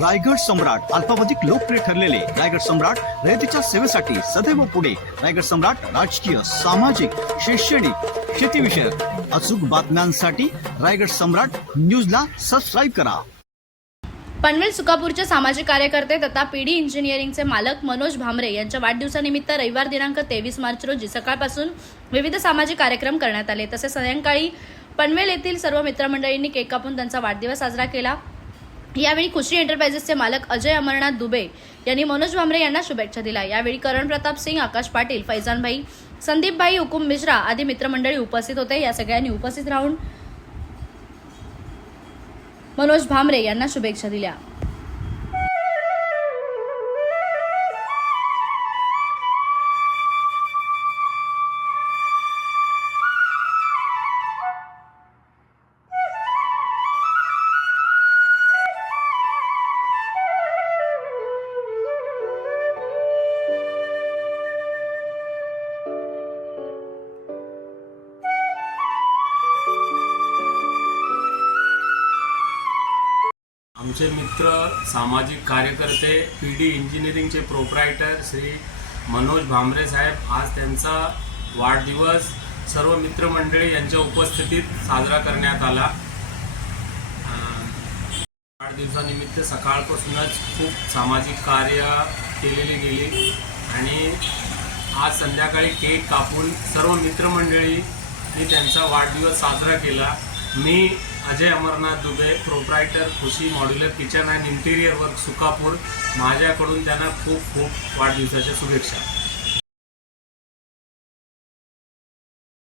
रायगड सम्राट अल्पावधिक लोकप्रिय ठरलेले रायगड सम्राट रयतेच्या सेवेसाठी सदैव पुढे. रायगड सम्राट राजकीय सामाजिक शैक्षणिक शेतीविषयक अचूक बातम्यांसाठी रायगड सम्राट न्यूजला सबस्क्राईब करा. पनवेल सुकापूरचे सामाजिक कार्यकर्ते तथा पीडी इंजिनिअरिंगचे मालक मनोज भामरे यांच्या वाढदिवसानिमित्त रविवार दिनांक तेवीस मार्च रोजी सकाळपासून विविध सामाजिक कार्यक्रम करण्यात आले. तसेच सायंकाळी पनवेल येथील सर्व मित्रमंडळींनी केक कापून त्यांचा वाढदिवस साजरा केला. यावेळी खुशी एंटरप्राइजेसचे मालक अजय अमरनाथ दुबे यांनी मनोज भामरे यांना शुभेच्छा दिल्या. यावेळी करण प्रताप सिंग आकाश पाटील फैजानभाई संदीपभाई हुकुम मिश्रा आदी मित्रमंडळी उपस्थित होते. या सगळ्यांनी उपस्थित राहून मनोज भामरे यांना शुभेच्छा दिल्या. आमचे मित्र सामाजिक कार्यकर्ते पी डी इंजिनिअरिंगचे प्रोप्रायटर श्री मनोज भांबरे साहेब आज त्यांचा वाढदिवस सर्व मित्रमंडळी यांच्या उपस्थितीत साजरा करण्यात आला. वाढदिवसानिमित्त सकाळपासूनच खूप सामाजिक कार्य केलेली गेली आणि आज संध्याकाळी केक कापून सर्व मित्रमंडळींनी त्यांचा वाढदिवस साजरा केला. मी Ajay Amarnath Dubey proprietor Khushi modular kitchen and interior work Sukapur. माझ्याकडून त्यांना खूप खूप वाढदिवसाच्या शुभेच्छा.